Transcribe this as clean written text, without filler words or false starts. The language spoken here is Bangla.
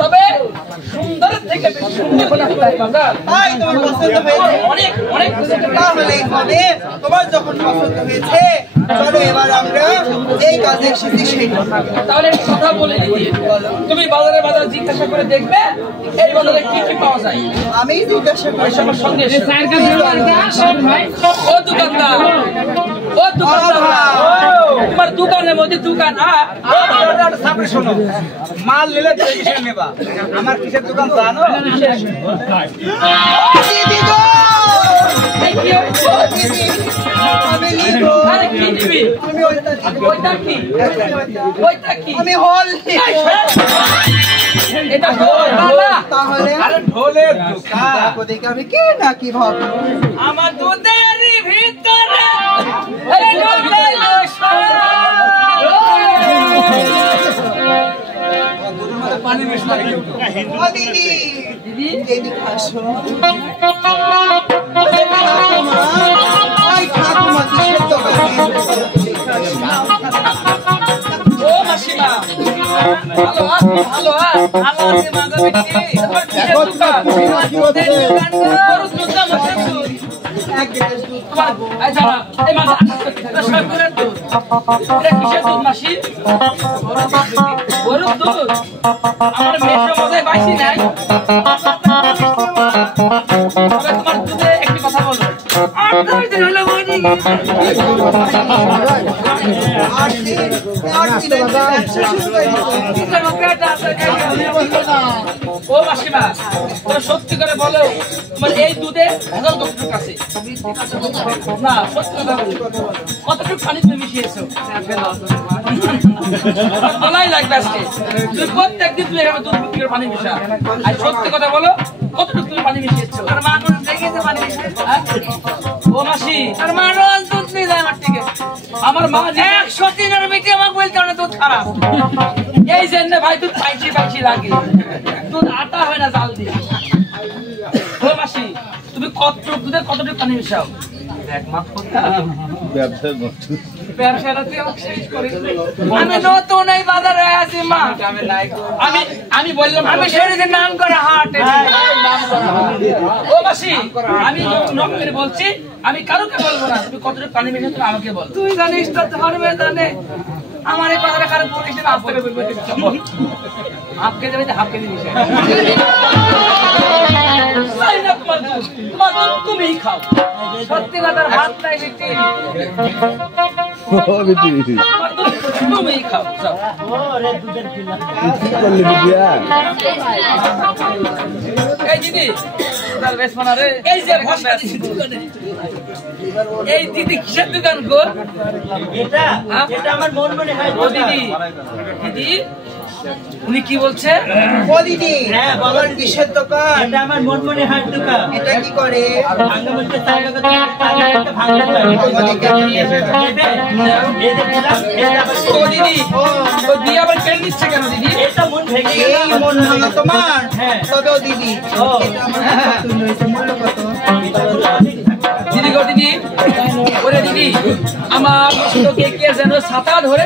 তবে সুন্দরের থেকে অনেক অনেক তাহলে তোমার যখন পছন্দ হয়েছে চলো এবার আমরা এই কাজে এসেছি সেই তাহলে কথা বলে দিই তুমি বাজারে বাজার জিজ্ঞাসা করে দেখবে এই বাজারে কি কি পাওয়া যায় আমি জিজ্ঞাসা করে সবার সঙ্গে ও দোকানদার ও দোকানদার তোমার দোকানের মধ্যে দোকান সামনে শোনো মাল নিলে কিসের নেবা আমার কিসের দোকান জানো দিদি গো দিদি আমি নিব আরে কি দিবি আমি ওইটা কি আমি হল এটা ঢোল বাবা তাহলে আরে ঢোলের দোকান দেখো আমি কি না কি ভাব আমার দুধের ভিতরে এই ঢোল পানি মিশা কিন্তু ও দিদি দিদি দিদি আসো ঠাকুমা কিসের দোকানে ও মাসিমা ভালো ভালো আছে মাগা বেটি দেখো কি হচ্ছে বড় দুধ এক গ্লাস দুধ এই যারা এই মাগা সব করে দুধ এটা কিসের দুধ মাসি বড় দুধ আমার মেয়ের মজায় পাইছি নাই তোমার দুধে একটি কথা বলো আর দিন হলো বইনি ও মাসিমা তোমরা সত্যি করে বলো তোমার এই দুধে ভেজাল কতটুকু আছে না সত্যি কথা বলো কতটুকু পানি তুমি মিশিয়েছো বলাই লাগবে আজকে তুমি প্রত্যেকদিন তুমি এখানে দুধ বিক্রি করে পানি মিশা আর সত্যি কথা বলো কতটুকু তুমি পানি মিশিয়েছো আর মা কোন দেখেছে পানি মিশিয়েছো ও মাসি আর মা রোজ দুধ নিয়ে যায় আমার থেকে আমার মা 100 দিনের বেটি আমাকে বলতে না দুধ খারাপ এই জন্য ভাই দুধ পাইছি লাগে দুধ আটা হয় না জাল দিয়ে ও মাসি তুমি কতটুকু দুধে কতটুকু পানি মিশাও আমি নতুন এই বাজারে আছি মা। আমি বললাম আমি সেদিন নাম করা হাট। ও মাসি আমি নক করে বলছি, আমি কারোকে বলবো না। তুমি কতটুকু পানি মিশাও তুমি আমাকে বল। তুই জানিস তো ধর্মে জানে আমার এই বাজারে কারো পুলিশ আপ থেকে বলবো হাফ কেজি দেবে, হাফ কেজি মিশাই তুমি খাও। সত্যি কথা ভাত নাই বিটি, তুমি খাও। এই দিদি এই যে এই দিদি কিসের দোকান গো? এটা আমার মন মনে হয়। ও দিদি, দিদি উনি কি বলছে? ও দিদি, হ্যাঁ বাবার কিসের দোকান? এটা আমার মন মনে হয় দোকান। এটা কি করে? ভাঙা বলতে টাকা ভাঙা ও দিদি, ও দিয়ে আবার কেন দিচ্ছে কেন দিদি? এটা মন ভেঙে গেল। এই মন ভাঙা তোমার? হ্যাঁ। তবে ও দিদি, এটা আমার পছন্দ হয়েছে। মূল্য কত? দিদি গো দিদি, ওরে দিদি আমার কে কে যেন ছাতা ধরে